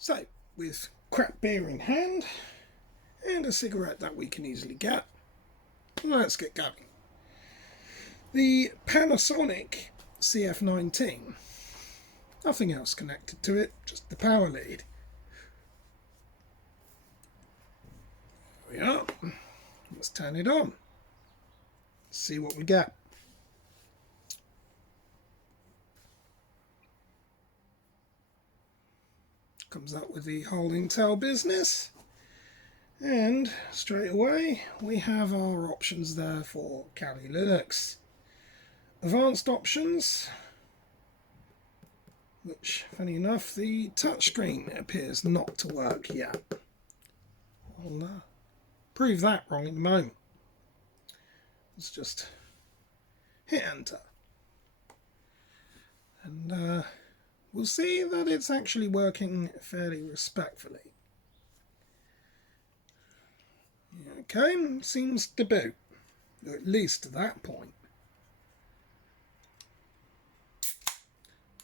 So, with crap beer in hand and a cigarette that we can easily get, let's get going. The Panasonic CF-19. Nothing else connected to it, just the power lead. There we are. Let's turn it on. See what we get. Comes up with the whole Intel business, and straight away we have our options there for Kali Linux. Advanced options, which, funny enough, the touchscreen appears not to work yet. I'll prove that wrong in a moment. Let's just hit enter, and we'll see that it's actually working fairly respectfully. Okay, seems to boot, or at least to that point.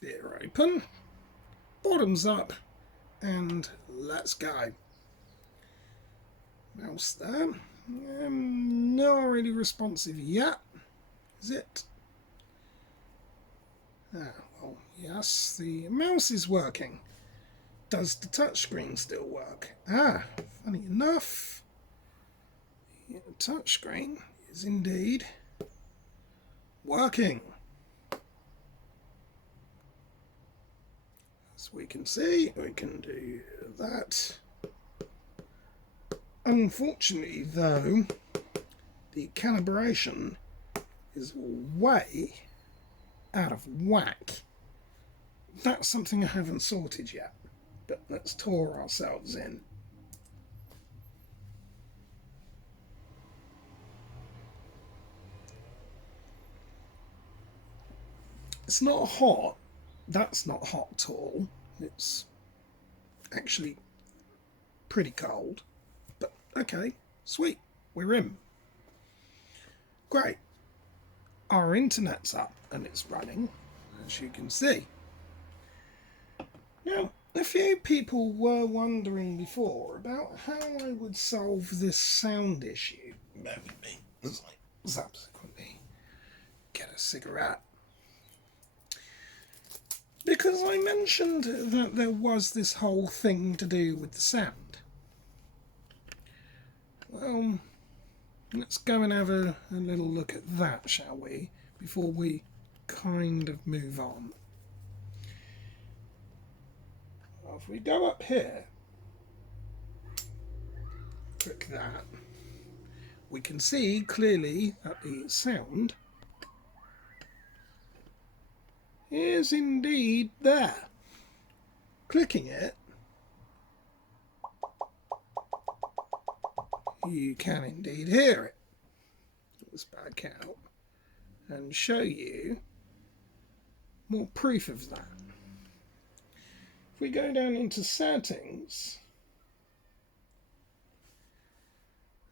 Beer open, bottoms up, and let's go. Mouse there. Not really responsive yet, is it? Well, yes, the mouse is working. Does the touchscreen still work? Funny enough, the touchscreen is indeed working. As we can see, we can do that. Unfortunately, though, the calibration is way out of whack. That's something I haven't sorted yet, but let's tour ourselves in. It's not hot. That's not hot at all. It's actually pretty cold, but okay, sweet, we're in. Great. Our internet's up and it's running, as you can see. Now, a few people were wondering before about how I would solve this sound issue. Bear with me as I subsequently get a cigarette. Because I mentioned that there was this whole thing to do with the sound. Well, let's go and have a little look at that, shall we, before we kind of move on. Well, if we go up here, click that, we can see clearly that the sound is indeed there. Clicking it, you can indeed hear it. Let's back out and show you more proof of that. If we go down into settings,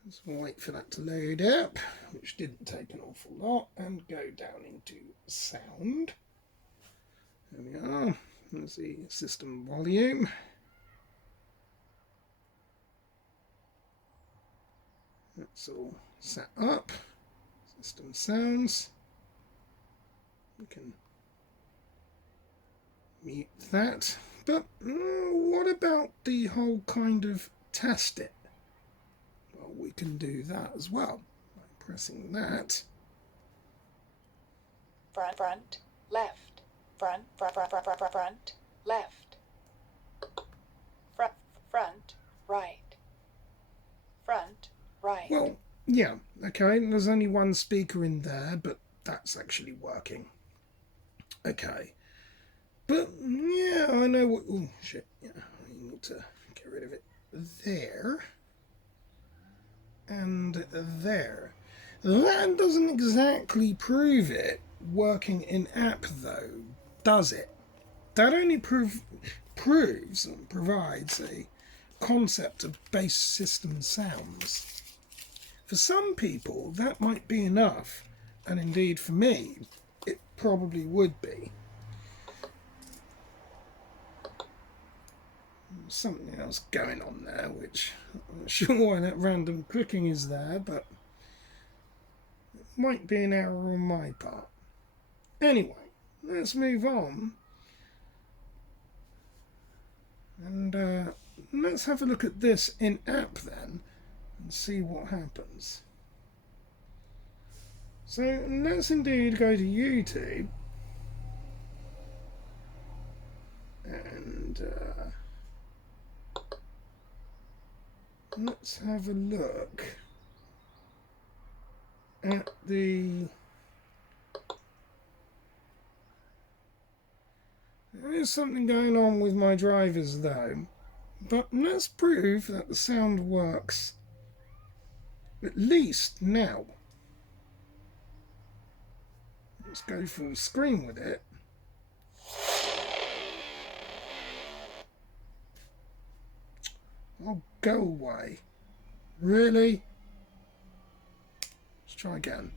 let's wait for that to load up, which didn't take an awful lot, and go down into sound. There we are. There's the system volume. That's all set up. System sounds. We can mute that. But what about the whole kind of test it? Well, we can do that as well by pressing that. Front, left. Front, left. Front, right. Front, right. Well, yeah, okay, there's only one speaker in there, but that's actually working. Okay. But, yeah, I know what... Oh, shit. Yeah, I need to get rid of it. There. And there. That doesn't exactly prove it working in app, though, does it? That only proves and provides a concept of base system sounds. For some people, that might be enough, and indeed for me, it probably would be. something else going on there, which I'm not sure why that random clicking is there, but it might be an error on my part. Anyway, let's move on. And let's have a look at this in app then and see what happens. So let's indeed go to YouTube and let's have a look at the... There is something going on with my drivers though, but let's prove that the sound works at least now. Let's go full screen with it. Oh, go away. Really? Let's try again.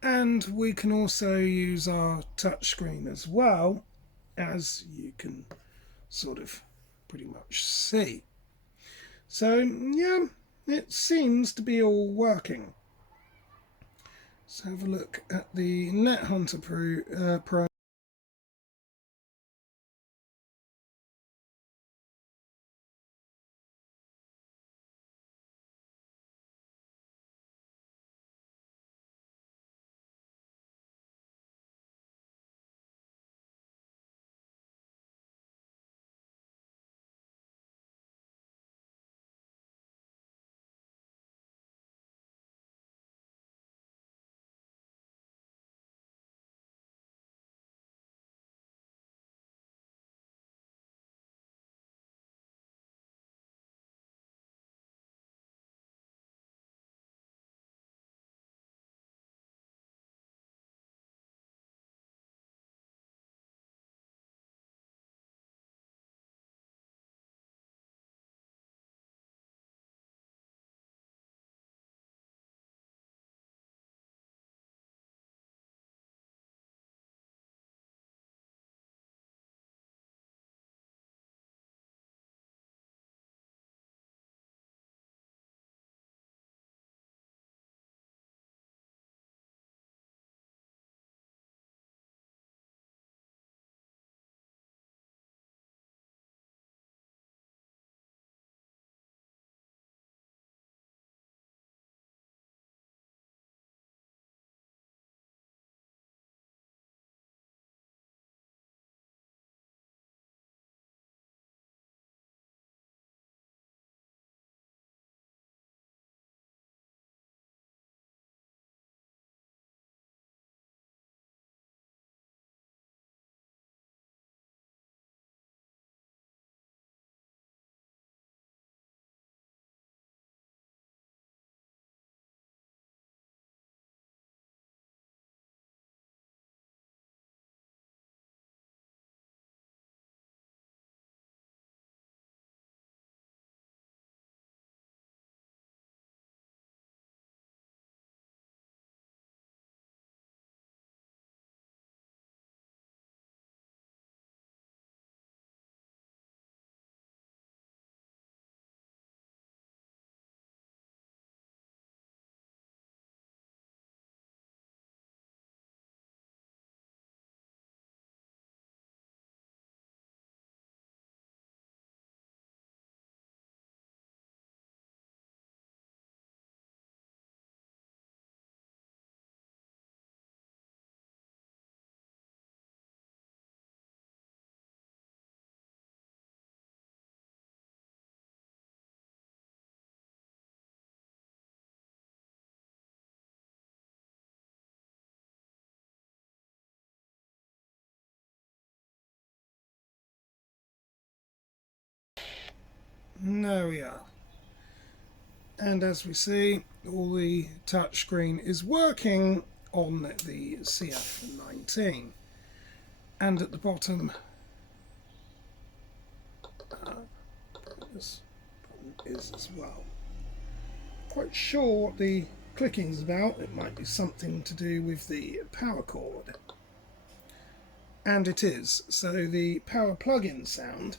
And we can also use our touchscreen as well, as you can sort of pretty much see. So yeah, it seems to be all working. Let's have a look at the NetHunter Pro there we are. And as we see, all the touchscreen is working on the CF-19. And at the bottom, this button is as well. Quite sure what the clicking is about. It might be something to do with the power cord. And it is. So the power plug-in sound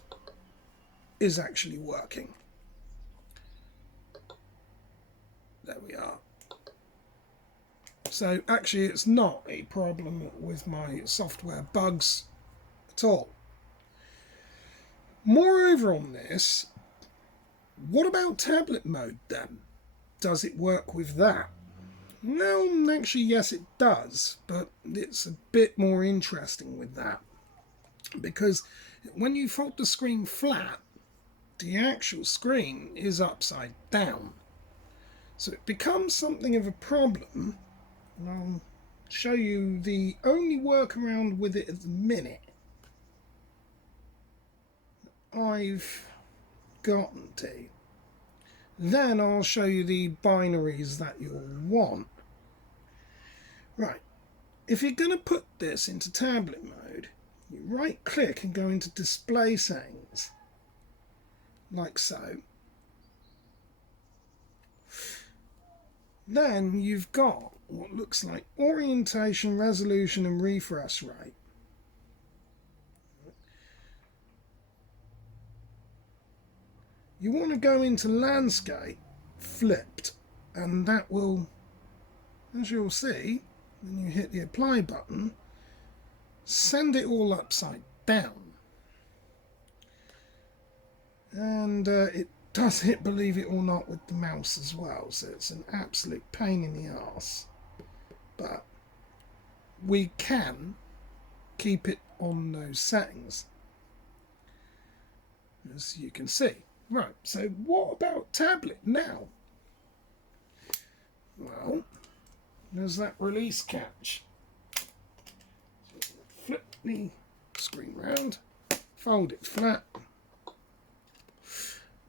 is actually working. There we are. So actually it's not a problem with my software bugs at all. Moreover on this, what about tablet mode then? Does it work with that? No, actually yes it does, but it's a bit more interesting with that. Because when you fold the screen flat, the actual screen is upside down. So it becomes something of a problem. I'll show you the only workaround with it at the minute I've gotten to. Then I'll show you the binaries that you'll want. Right, if you're going to put this into tablet mode, you right click and go into display settings, like so. Then you've got what looks like orientation, resolution and refresh rate. You want to go into landscape flipped, and that will, as you'll see when you hit the apply button, send it all upside down. And it does it, believe it or not, with the mouse as well, so it's an absolute pain in the arse. But we can keep it on those settings, as you can see. Right, so what about tablet now? Well, there's that release catch. Flip the screen round, fold it flat,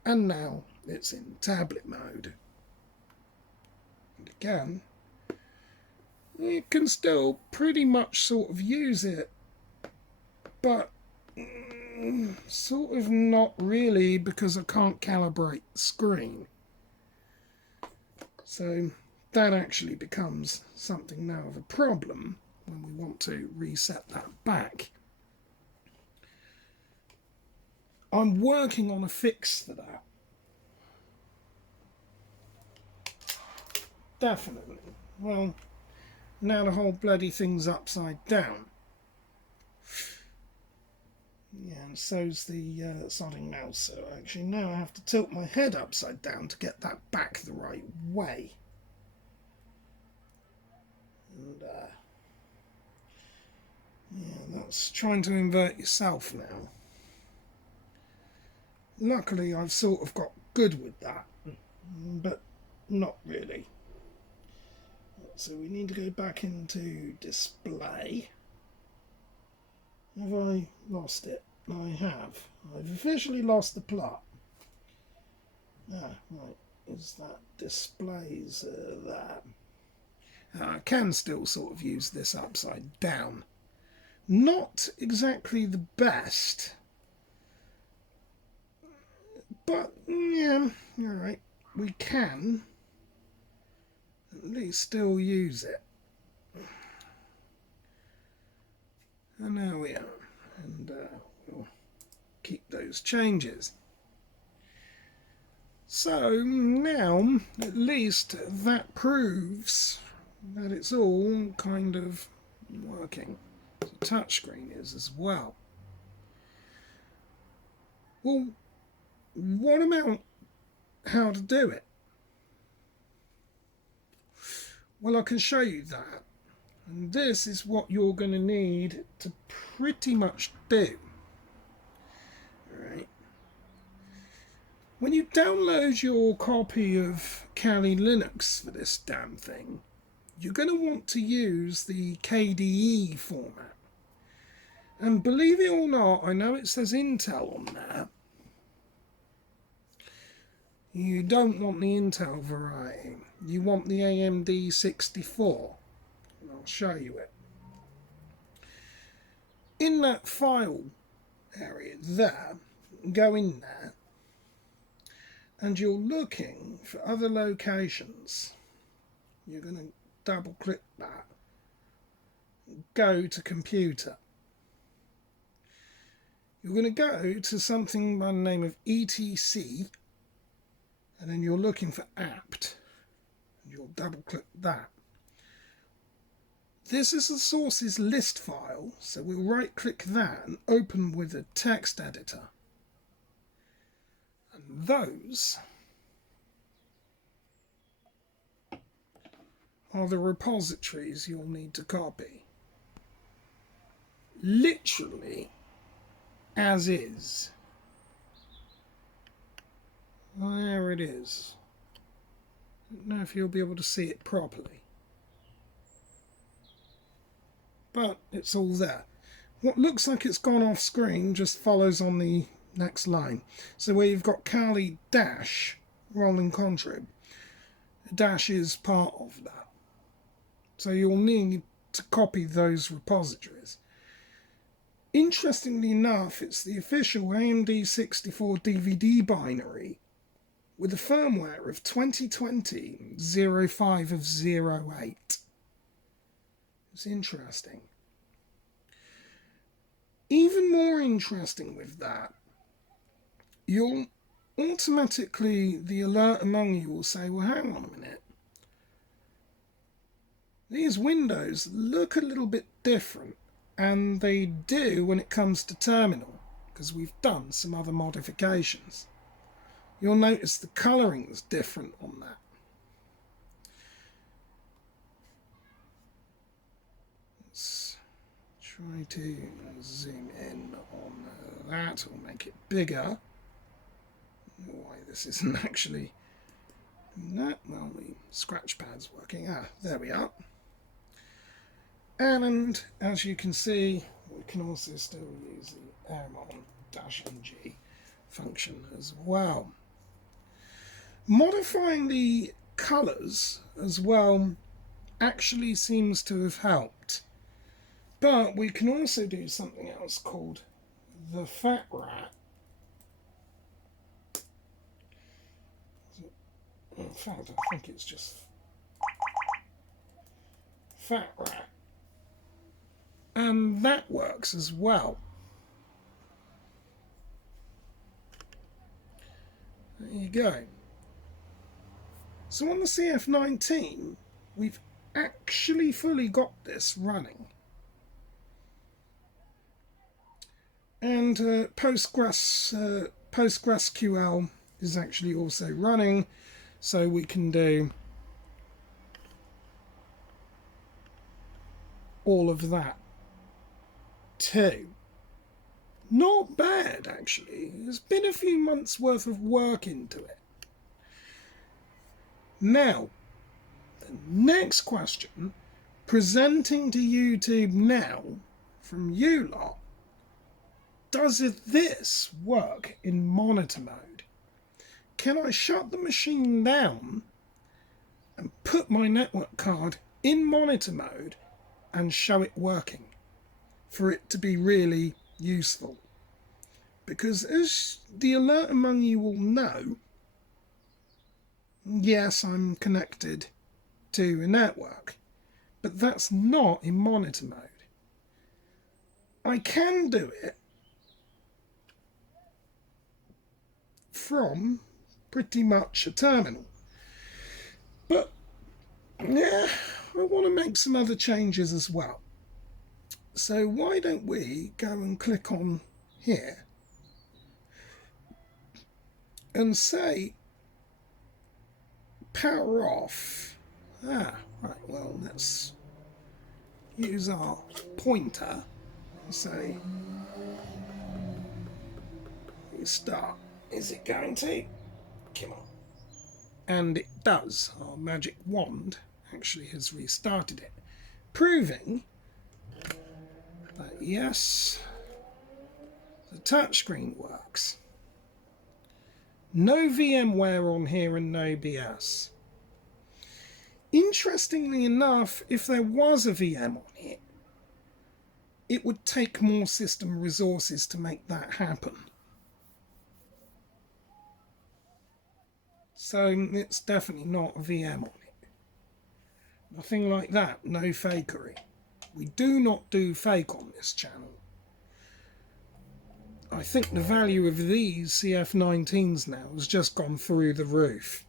and now it's in tablet mode. And again, you can still pretty much sort of use it, but sort of not really, because I can't calibrate the screen. So that actually becomes something now of a problem when we want to reset that back. I'm working on a fix for that. Definitely. Well, now the whole bloody thing's upside down. Yeah, and so's the sodding mouse. So actually now I have to tilt my head upside down to get that back the right way. And yeah, that's trying to invert yourself now. Luckily I've sort of got good with that, but not really. So we need to go back into display. Have I lost it? I have. I've officially lost the plot. Ah, right. Is that displays there? I can still sort of use this upside down. Not exactly the best. But, yeah, alright. We can at least still use it. And there we are. And we'll keep those changes. So now, at least that proves that it's all kind of working. The touchscreen is as well. Well, what about how to do it? Well, I can show you that. And this is what you're going to need to pretty much do. Right. When you download your copy of Kali Linux for this damn thing, you're going to want to use the KDE format. And believe it or not, I know it says Intel on there, You don't want the Intel variety. You want the AMD 64. And I'll show you it. In that file area there, go in there, and you're looking for other locations. You're going to double click that. Go to computer. You're going to go to something by the name of ETC, and then you're looking for apt. You'll double click that. This is the sources list file, so we'll right click that and open with a text editor. And those are the repositories you'll need to copy. Literally as is. There it is. I don't know if you'll be able to see it properly, but it's all there. What looks like it's gone off screen just follows on the next line. So where you've got Kali dash rolling contrib, dash is part of that. So you'll need to copy those repositories. Interestingly enough, it's the official AMD 64 DVD binary with a firmware of 2020 05 of 08. It's interesting. Even more interesting with that, you'll automatically, the alert among you will say, well, hang on a minute. These windows look a little bit different, and they do when it comes to terminal, because we've done some other modifications. You'll notice the colouring is different on that. Let's try to zoom in on that, or make it bigger. Why this isn't actually doing that? Well, the scratch pad's working. There we are. And as you can see, we can also still use the airmon-ng function as well. Modifying the colours as well actually seems to have helped. But we can also do something else called the fat rat. In fact, I think it's just fat rat. And that works as well. There you go. So on the CF-19, we've actually fully got this running. And PostgreSQL is actually also running, so we can do all of that too. Not bad, actually. There's been a few months worth of work into it. Now, the next question, presenting to YouTube now from you lot, does this work in monitor mode? Can I shut the machine down and put my network card in monitor mode and show it working for it to be really useful? Because as the alert among you will know, yes, I'm connected to a network, but that's not in monitor mode. I can do it from pretty much a terminal, but yeah, I want to make some other changes as well. So why don't we go and click on here and say power off. Right, well, let's use our pointer and say restart. Is it going to? Come on. And it does. Our magic wand actually has restarted it, proving that yes, the touchscreen works. No VMware on here and no BS. Interestingly enough, if there was a VM on it, it would take more system resources to make that happen. So it's definitely not a VM on it. Nothing like that, no fakery. We do not do fake on this channel. I think the value of these CF-19s now has just gone through the roof.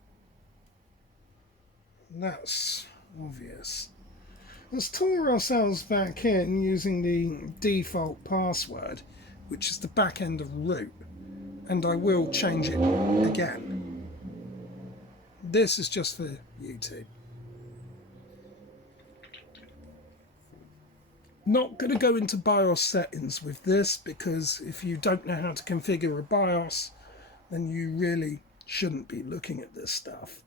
That's obvious. Let's tour ourselves back in using the default password, which is the back end of root, and I will change it again. This is just for YouTube. Not going to go into BIOS settings with this, because if you don't know how to configure a BIOS, then you really shouldn't be looking at this stuff.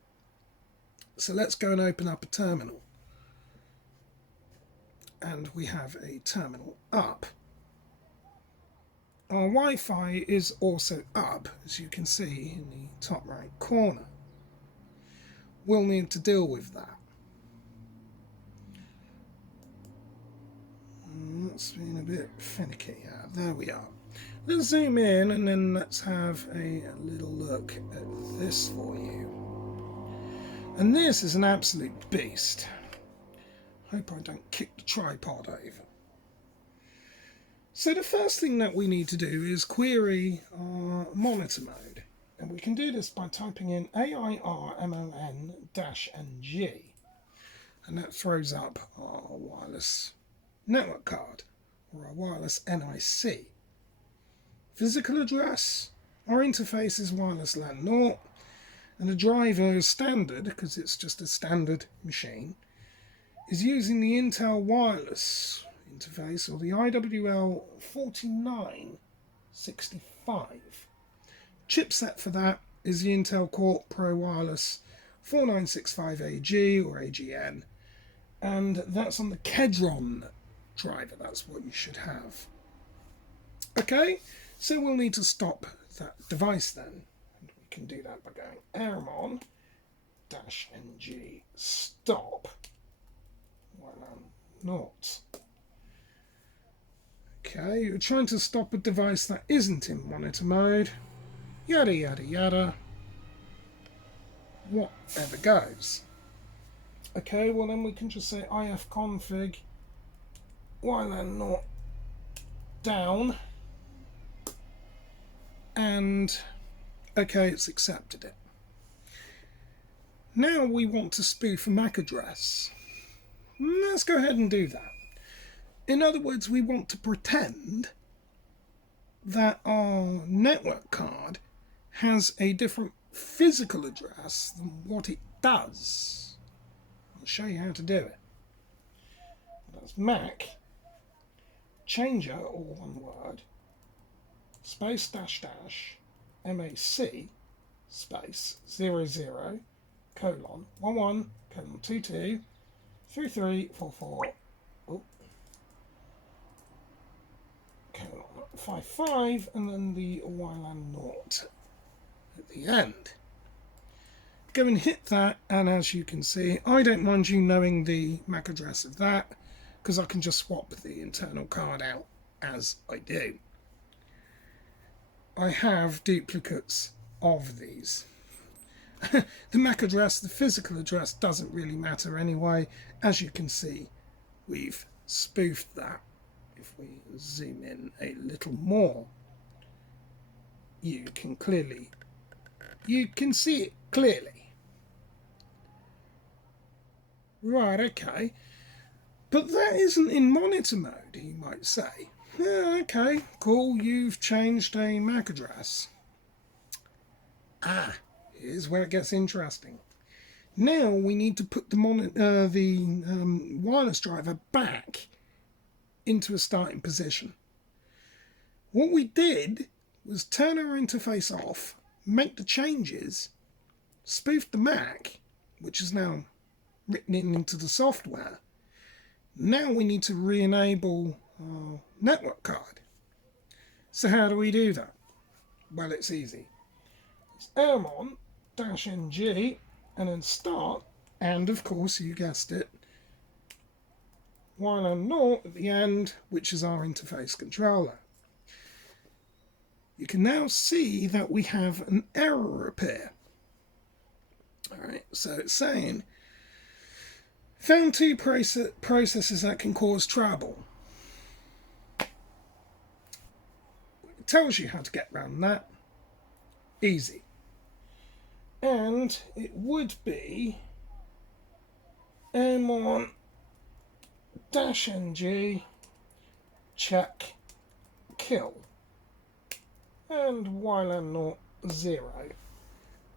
So let's go and open up a terminal. And we have a terminal up. Our Wi-Fi is also up, as you can see in the top right corner. We'll need to deal with that. That's been a bit finicky. There we are. Let's zoom in and then let's have a little look at this for you. And this is an absolute beast. Hope I don't kick the tripod over. So the first thing that we need to do is query our monitor mode. And we can do this by typing in AIRMON-NG. And that throws up our wireless network card, or our wireless NIC. Physical address, our interface is wireless LAN 0, and the driver is standard, because it's just a standard machine, is using the Intel wireless interface, or the IWL4965. Chipset for that is the Intel Core Pro Wireless 4965AG or AGN, and that's on the Kedron driver. That's what you should have. Okay, so we'll need to stop that device then. And we can do that by going AIRMON-NG stop WLAN not. Okay, you're trying to stop a device that isn't in monitor mode. Yada yada yada. Whatever goes. Okay, well then we can just say ifconfig WLAN not down, and okay, it's accepted it. Now we want to spoof a MAC address. Let's go ahead and do that. In other words, we want to pretend that our network card has a different physical address than what it does. I'll show you how to do it. That's MAC changer, all one word, space dash dash MAC space 00 colon 11 colon 22 3344 colon 55, and then the WLAN naught at the end. Go and hit that, and as you can see, I don't mind you knowing the MAC address of that, because I can just swap the internal card out as I do. I have duplicates of these. The MAC address, the physical address, doesn't really matter anyway. As you can see, we've spoofed that. If we zoom in a little more, you can see it clearly. Right, okay. But that isn't in monitor mode, you might say. Yeah, okay, cool, you've changed a MAC address. Here's where it gets interesting. Now we need to put the wireless driver back into a starting position. What we did was turn our interface off, make the changes, spoof the MAC, which is now written into the software. Now we need to re-enable our network card. So how do we do that? Well, it's easy. It's airmon -ng and then start, and of course you guessed it, while and naught at the end, which is our interface controller. You can now see that we have an error appear. Alright, so it's saying, found two processes that can cause trouble. It tells you how to get around that. Easy. And it would be airmon -ng check kill and while and naught 0,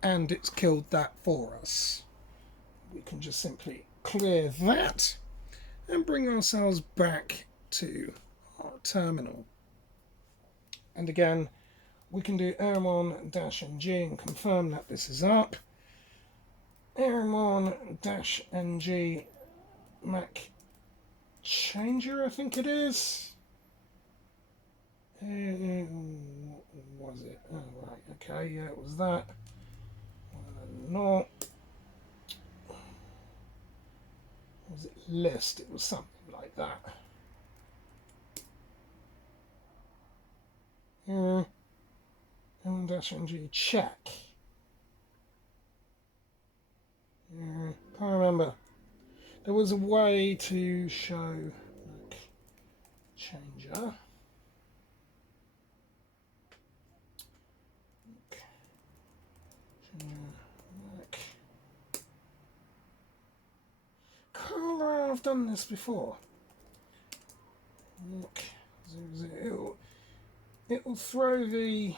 and it's killed that for us. We can just simply clear that and bring ourselves back to our terminal, and again we can do airmon -ng and confirm that this is up. Airmon -ng Mac changer, I think it is. What was it? Oh, right, okay, yeah, it was that. Not. Was it list? It was something like that. -ng check. Can't remember. There was a way to show changer. I've done this before. It'll throw the...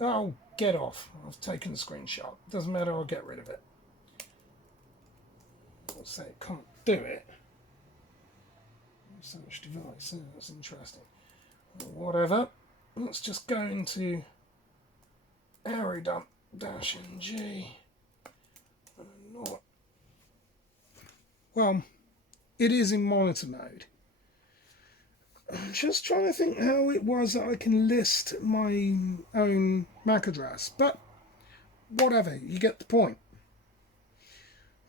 Oh, get off. I've taken a screenshot. Doesn't matter, I'll get rid of it. I'll say it can't do it. Search device. Oh, that's interesting. Whatever. Let's just go into aerodump -ng. Well, it is in monitor mode. I'm just trying to think how it was that I can list my own MAC address, but whatever, you get the point.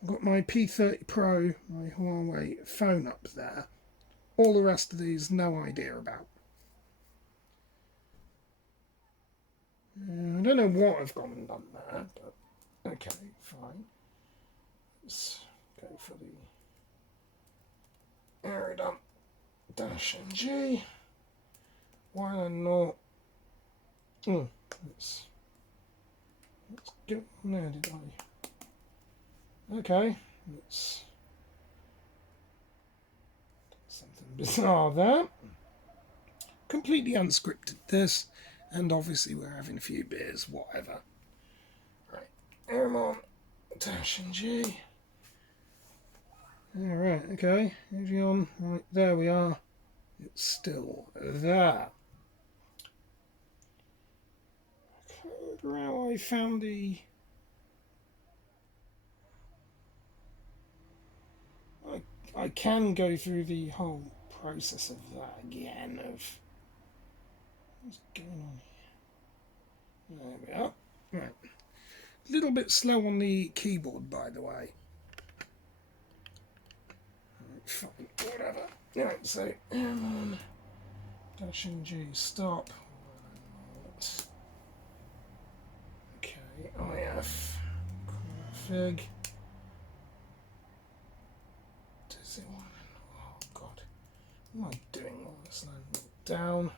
I've got my P30 Pro, my Huawei phone up there. All the rest of these, no idea about. I don't know what I've gone and done there, but okay, fine. Let's go for the aerodump -ng. Why or not? Let's go. No, did I? Okay, let's do something bizarre there. Completely unscripted this, and obviously we're having a few beers, whatever. Right, airmon -ng. Alright, okay, moving on. Right, there we are. It's still there. I can't remember how I found the... I can go through the whole process of that again, of... What's going on here? There we are. Right. A little bit slow on the keyboard, by the way. Fine, whatever. Right, so airmon -ng stop. Okay, IF config. Does it want? Oh god, what am I doing? All this down.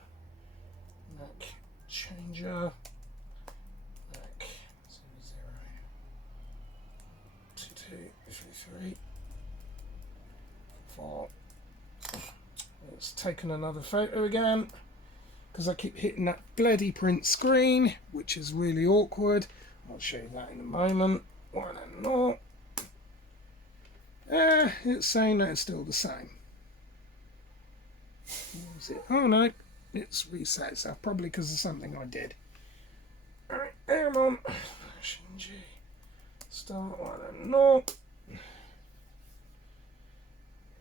Mac changer. Mac 002233. It's taken another photo again because I keep hitting that bloody print screen, which is really awkward. I'll show you that in a moment. Why not? It's saying that it's still the same. What is it? Oh no, it's reset itself, probably because of something I did. Alright, airmon -ng start. Why not?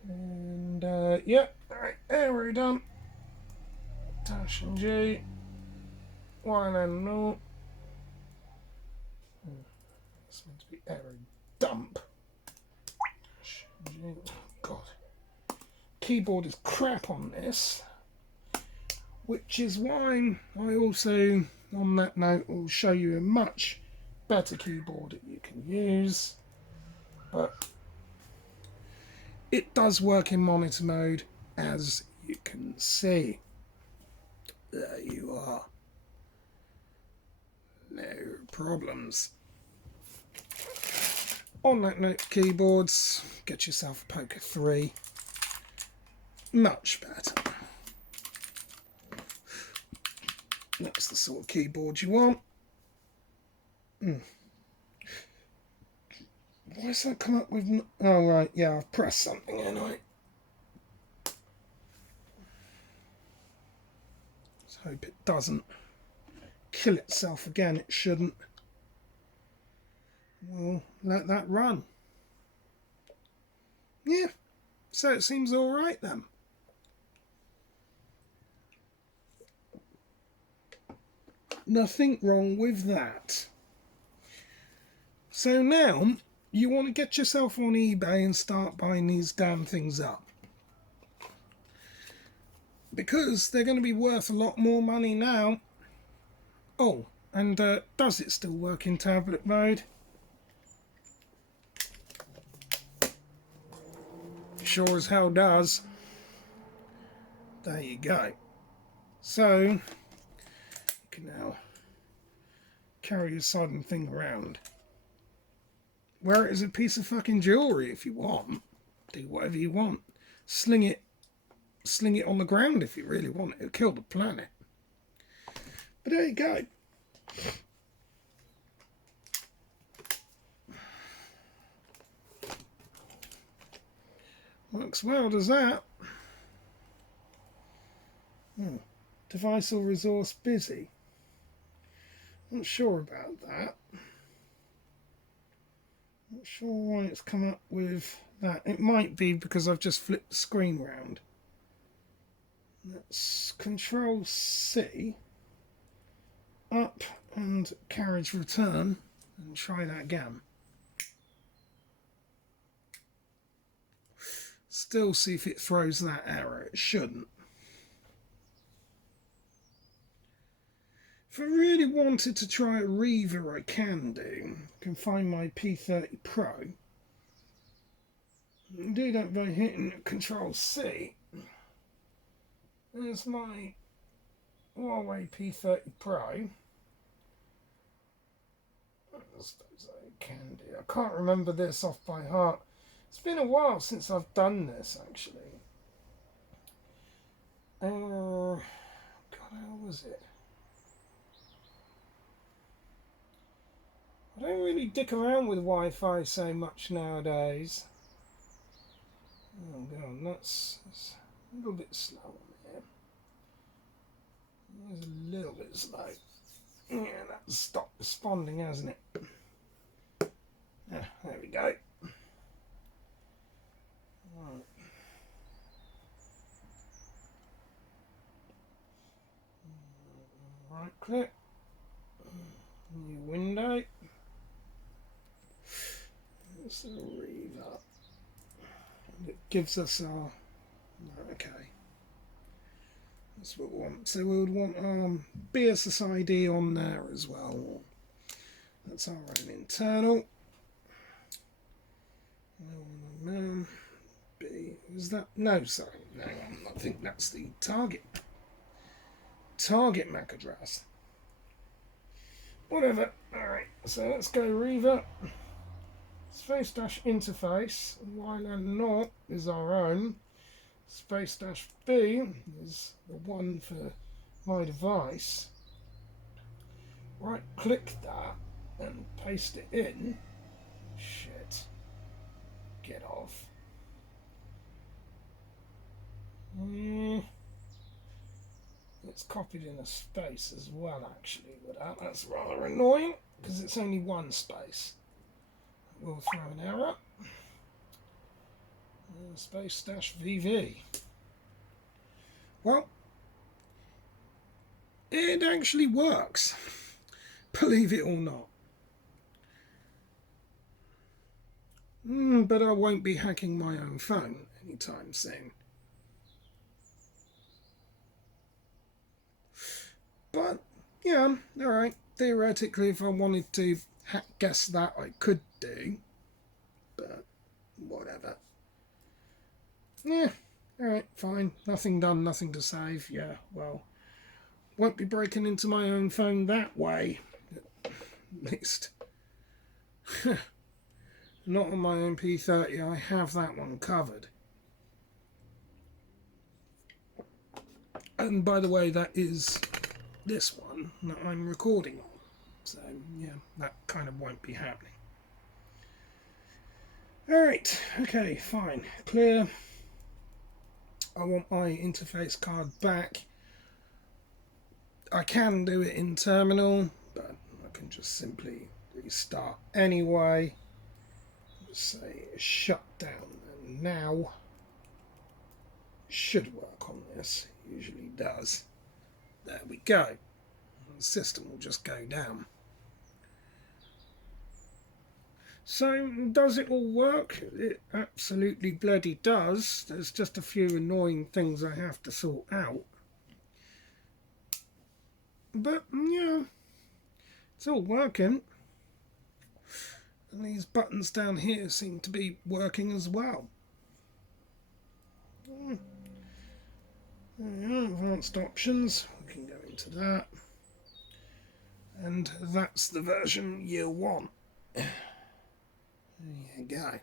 And yeah, alright, aerodump -ng. Why not? It's meant to be error dump. God. Keyboard is crap on this, which is why I also, on that note, will show you a much better keyboard that you can use. But it does work in monitor mode, as you can see. There you are. No problems. On that note, keyboards, get yourself a Poker 3. Much better. That's the sort of keyboard you want. Why does that come up with... Oh, right, yeah, I've pressed something, haven't I? Let's hope it doesn't kill itself again. It shouldn't. Well, let that run. Yeah, so it seems all right then. Nothing wrong with that. So now you want to get yourself on eBay and start buying these damn things up, because they're going to be worth a lot more money now. Oh, and does it still work in tablet mode? Sure as hell does. There you go. So you can now carry your sodden thing around. Wear it as a piece of fucking jewellery if you want. Do whatever you want. Sling it on the ground if you really want it. It'll kill the planet. But there you go. Works well, does that? Device or resource busy. Not sure about that. Not sure why it's come up with that. It might be because I've just flipped the screen round. Let's Control C, up and carriage return, and try that again. Still see if it throws that error. It shouldn't. If I really wanted to try a Reaver, I can do. I can find my P30 Pro. I do that by hitting Control C. There's my Huawei P30 Pro. I suppose I can do. I can't remember this off by heart. It's been a while since I've done this, actually. God, how was it? I don't really dick around with Wi-Fi so much nowadays. Oh god, that's a little bit slow on there. It's a little bit slow. Yeah, that's stopped responding, hasn't it? Yeah, there we go. Right click, new window. It's a Reaver. And it gives us our, okay, that's what we want. So we would want BSSID on there as well. That's our own internal. B, is that, no, sorry, no, I think that's the target MAC address. Whatever. Alright, so let's go Reaver. Space dash interface, YLAN naught is our own. Space dash B is the one for my device. Right click that and paste it in. Shit. Get off. It's copied in a space as well, actually, with that. That's rather annoying because it's only one space. We'll throw an error. Space dash VV. Well, it actually works, believe it or not. But I won't be hacking my own phone anytime soon. But, yeah, alright. Theoretically, if I wanted to guess that, I could do. But, whatever. Yeah, alright, fine. Nothing done, nothing to save. Yeah, well, won't be breaking into my own phone that way. At least. Not on my own P30, I have that one covered. And by the way, that is this one that I'm recording on. So, yeah, that kind of won't be happening. Alright, okay, fine. Clear. I want my interface card back. I can do it in terminal, but I can just simply restart anyway. Say shut down, and now should work on this. Usually does. There we go. The system will just go down. So, does it all work? It absolutely bloody does. There's just a few annoying things I have to sort out. But, yeah, it's all working. And these buttons down here seem to be working as well. Advanced options, we can go into that. And that's the version you want. There you go.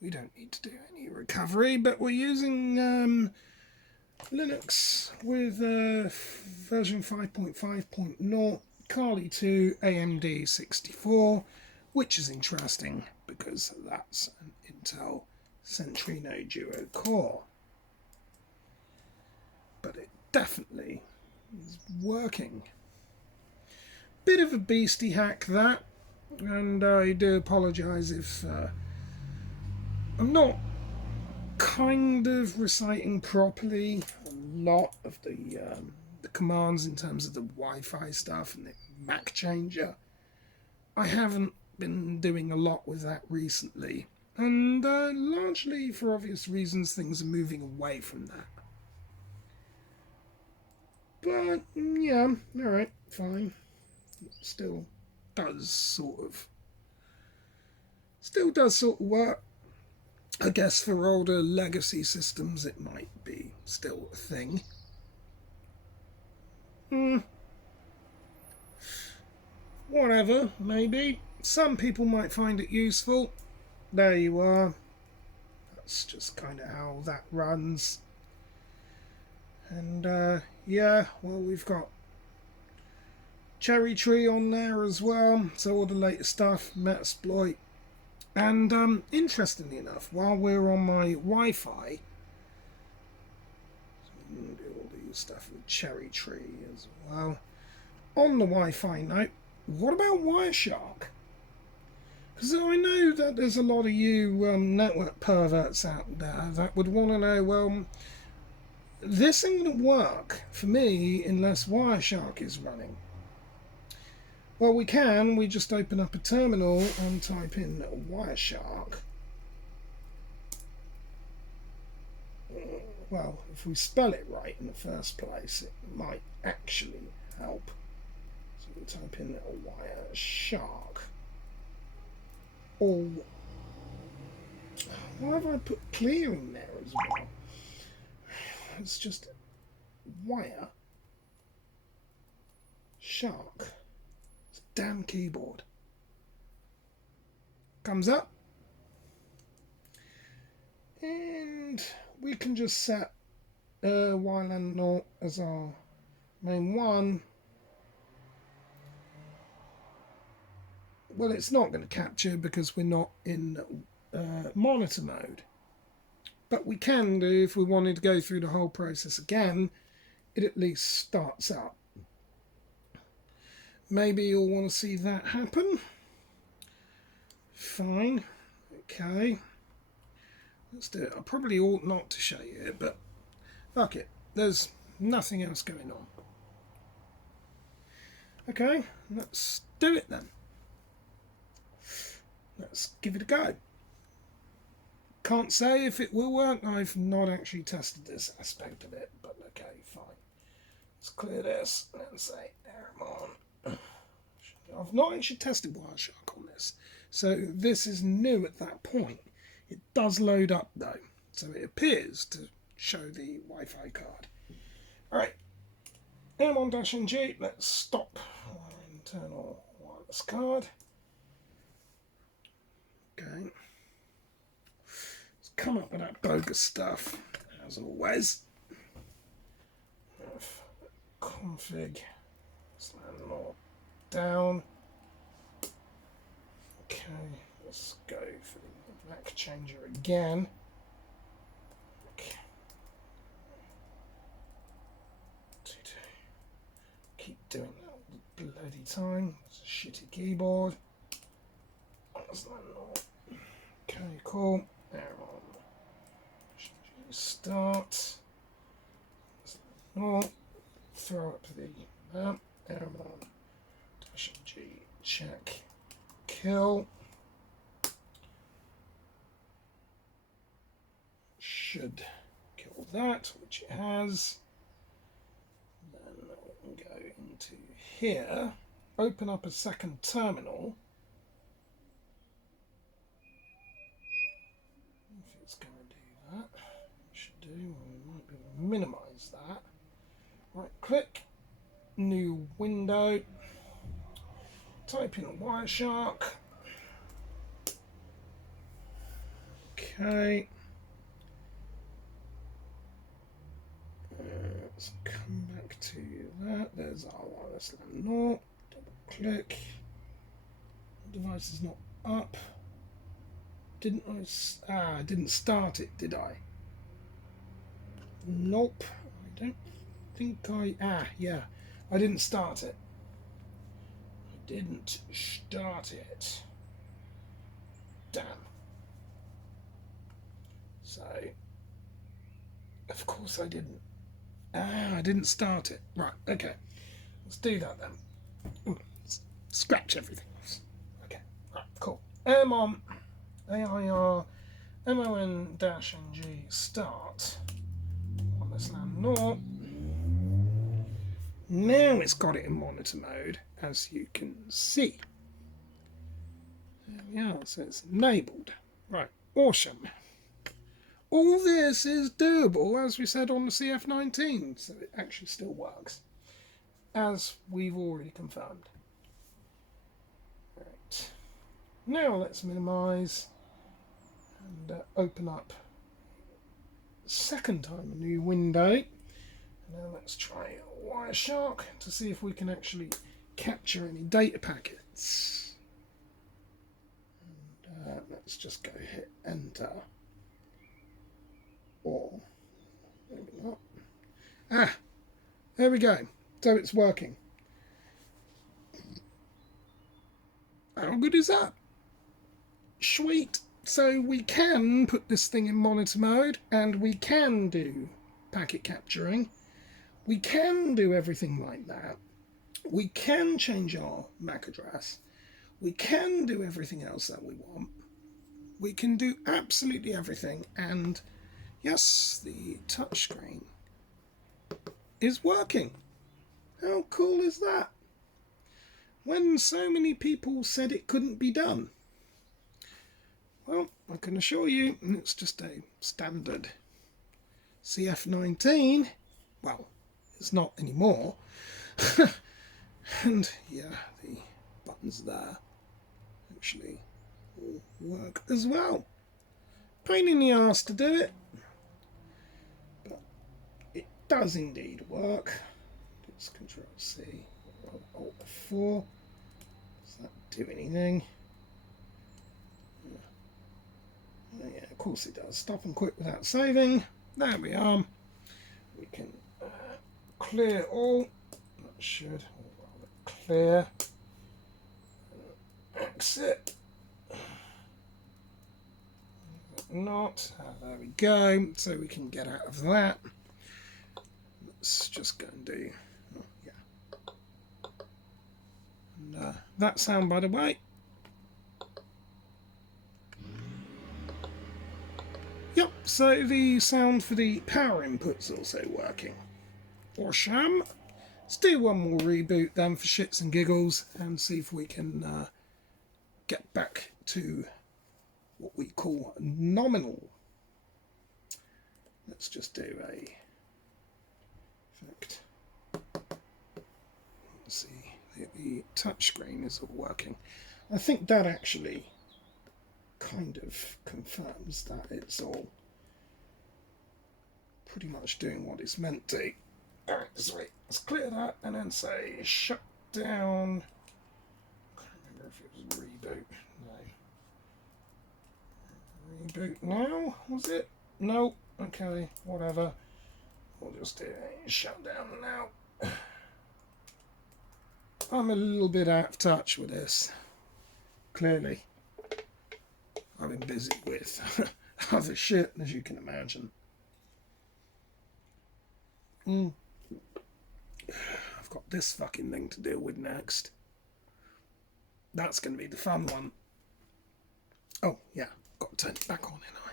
We don't need to do any recovery, but we're using Linux with version 5.5.0, Kali 2 AMD 64, which is interesting because that's an Intel Centrino Duo core. But it definitely is working. Bit of a beastie hack that, and I do apologise if I'm not kind of reciting properly a lot of the commands in terms of the Wi-Fi stuff and the Mac changer. I haven't been doing a lot with that recently, and largely for obvious reasons things are moving away from that. But yeah, alright, fine. It still does sort of work. I guess for older legacy systems it might be still a thing. Whatever, maybe. Some people might find it useful. There you are. That's just kind of how that runs. And yeah, well, we've got Cherry Tree on there as well, so all the latest stuff, Metasploit. And interestingly enough, while we're on my Wi-Fi, so we can do all these stuff with Cherry Tree as well. On the Wi-Fi note, what about Wireshark? Because I know that there's a lot of you network perverts out there that would want to know, well, this ain't going to work for me unless Wireshark is running. Well, we just open up a terminal and type in Wireshark. Well, if we spell it right in the first place, it might actually help. So we type in Wireshark. Or why have I put clear in there as well? It's just Wireshark. It's a damn keyboard. Comes up. And we can just set WLAN 0 as our main one. Well, it's not going to capture because we're not in monitor mode. But we can do, if we wanted to go through the whole process again, it at least starts up. Maybe you'll want to see that happen. Fine. Okay. Let's do it. I probably ought not to show you it, but fuck it. There's nothing else going on. Okay, let's do it then. Let's let's give it a go. Can't say if it will work. I've not actually tested this aspect of it, but okay, fine. Let's clear this and say error on. I've not actually tested Wireshark on this, so this is new at that point. It does load up though, so it appears to show the Wi-Fi card. Alright, M1-NG, let's stop our internal wireless card. Okay, let's come up with that bogus stuff, as always. Config, landlord down. Okay, let's go for the Mac changer again. Okay. Keep doing that all the bloody time. It's a shitty keyboard. Okay, cool. Error. Start. No. Throw up the error on. -G check. Kill. Should kill that, which it has. Then we can go into here, open up a second terminal. If it's going to do that, it should do. We might be able to minimize that. Right click, new window, type in Wireshark. Okay. Let's come back to that. There's our wireless landlord. Double click. The device is not up. I didn't start it, did I? Nope. I don't think yeah. I didn't start it. I didn't start it. Damn. So, of course I didn't. I didn't start it. Right, okay. Let's do that then. Ooh, scratch everything else. Okay, right, cool. M-on AIR MON-NG start. Wireless landlord. Now it's got it in monitor mode, as you can see. There we are, so it's enabled. Right, awesome. All this is doable, as we said on the CF-19, so it actually still works, as we've already confirmed. Right. Now let's minimize and open up second time a new window. Now let's try Wireshark to see if we can actually capture any data packets. And, let's just go hit enter. Or maybe not. There we go. So it's working. How good is that? Sweet. So we can put this thing in monitor mode, and we can do packet capturing. We can do everything like that. We can change our MAC address. We can do everything else that we want. We can do absolutely everything, and yes, the touchscreen is working. How cool is that? When so many people said it couldn't be done. Well, I can assure you it's just a standard CF-19. Well, it's not anymore. And yeah, the buttons there actually will work as well. Pain in the arse to do it, but it does indeed work. Just Control C, Alt F4. Does that do anything? Yeah, of course it does. Stop and quit without saving. There we are. We can clear all. That should clear. Exit. Not. There we go. So we can get out of that. Let's just go and do. Oh, yeah. And that sound, by the way. Yep, so the sound for the power input's also working. Awesome. Let's do one more reboot then for shits and giggles and see if we can get back to what we call nominal. Let's just do a effect. Let's see, the touch screen is all working. I think that actually kind of confirms that it's all pretty much doing what it's meant to. Alright, sorry, let's clear that and then say shut down. I can't remember if it was reboot. No. Reboot now, was it? No. Okay, whatever. We'll just do a shutdown now. I'm a little bit out of touch with this. Clearly. I've been busy with other shit, as you can imagine. I've got this fucking thing to deal with next. That's going to be the fun one. Oh, yeah. Got to turn it back on, ain't I?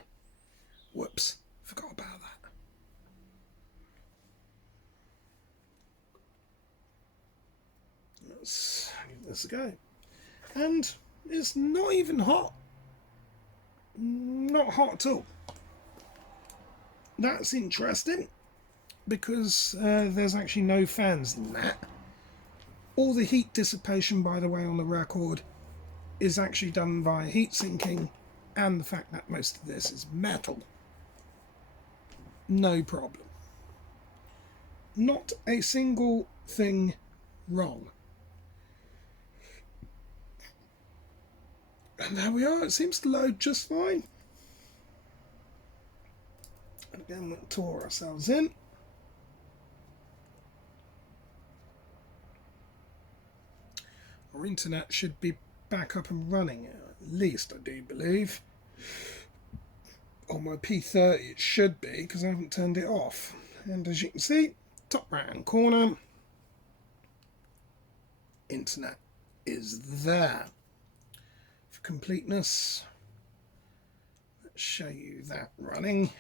Whoops. Forgot about that. Let's give this a go. And it's not even hot. Not hot at all. That's interesting because there's actually no fans in that. All the heat dissipation, by the way, on the record is actually done by heat sinking and the fact that most of this is metal. No problem. Not a single thing wrong. And there we are. It seems to load just fine. And again, we'll tour ourselves in. Our internet should be back up and running, at least I do believe. On my P30 it should be, because I haven't turned it off. And as you can see, top right hand corner, internet is there. For completeness, let's show you that running.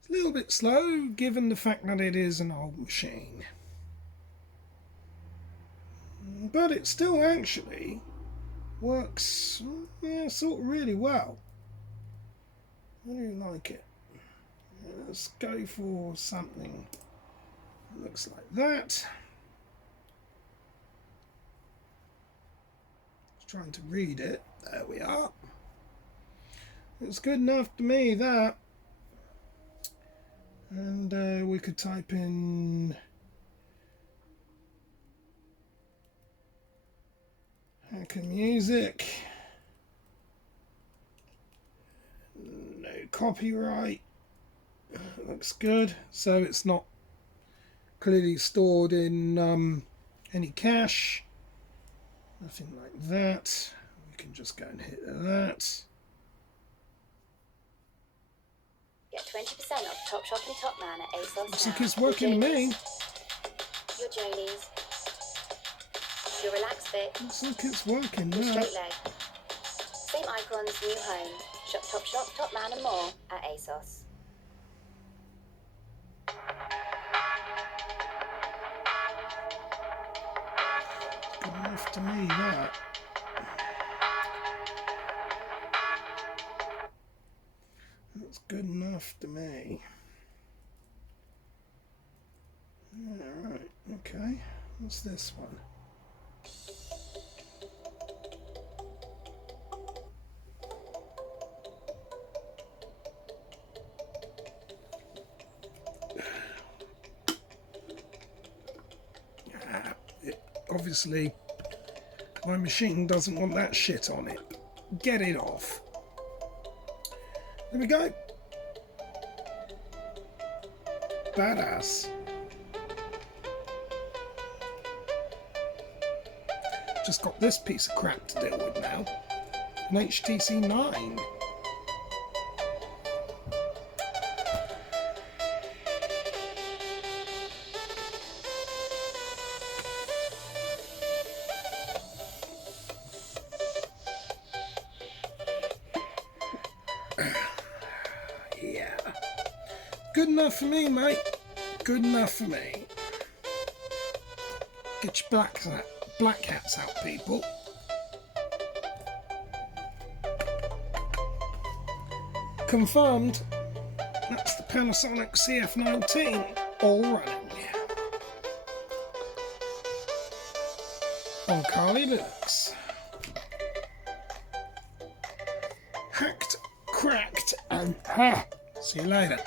It's a little bit slow given the fact that it is an old machine. But it still actually works, yeah, sort of really well. I do like it. Let's go for something that looks like that. Just trying to read it. There we are. It's good enough to me, that. And we could type in hacker music. No copyright. Looks good. So it's not clearly stored in any cache. Nothing like that. We can just go and hit that. Get 20% off Top Shop and Top Man at ASOS. Looks like it's working to me. Your Jonies. Your relaxed fit. Looks like it's working Your now. straight leg. Same icons, new home. Shop Top Shop, Top Man and more at ASOS. Good enough to me, that. That's good enough to me. Alright, okay. What's this one? Obviously, my machine doesn't want that shit on it. Get it off. There we go. Badass. Just got this piece of crap to deal with now. An HTC 9. Yeah. Good enough for me, mate. Good enough for me. Get your black hats out, people. Confirmed. That's the Panasonic CF-19 all running. On Kali Linux. Hacked, cracked, and ha! See you later.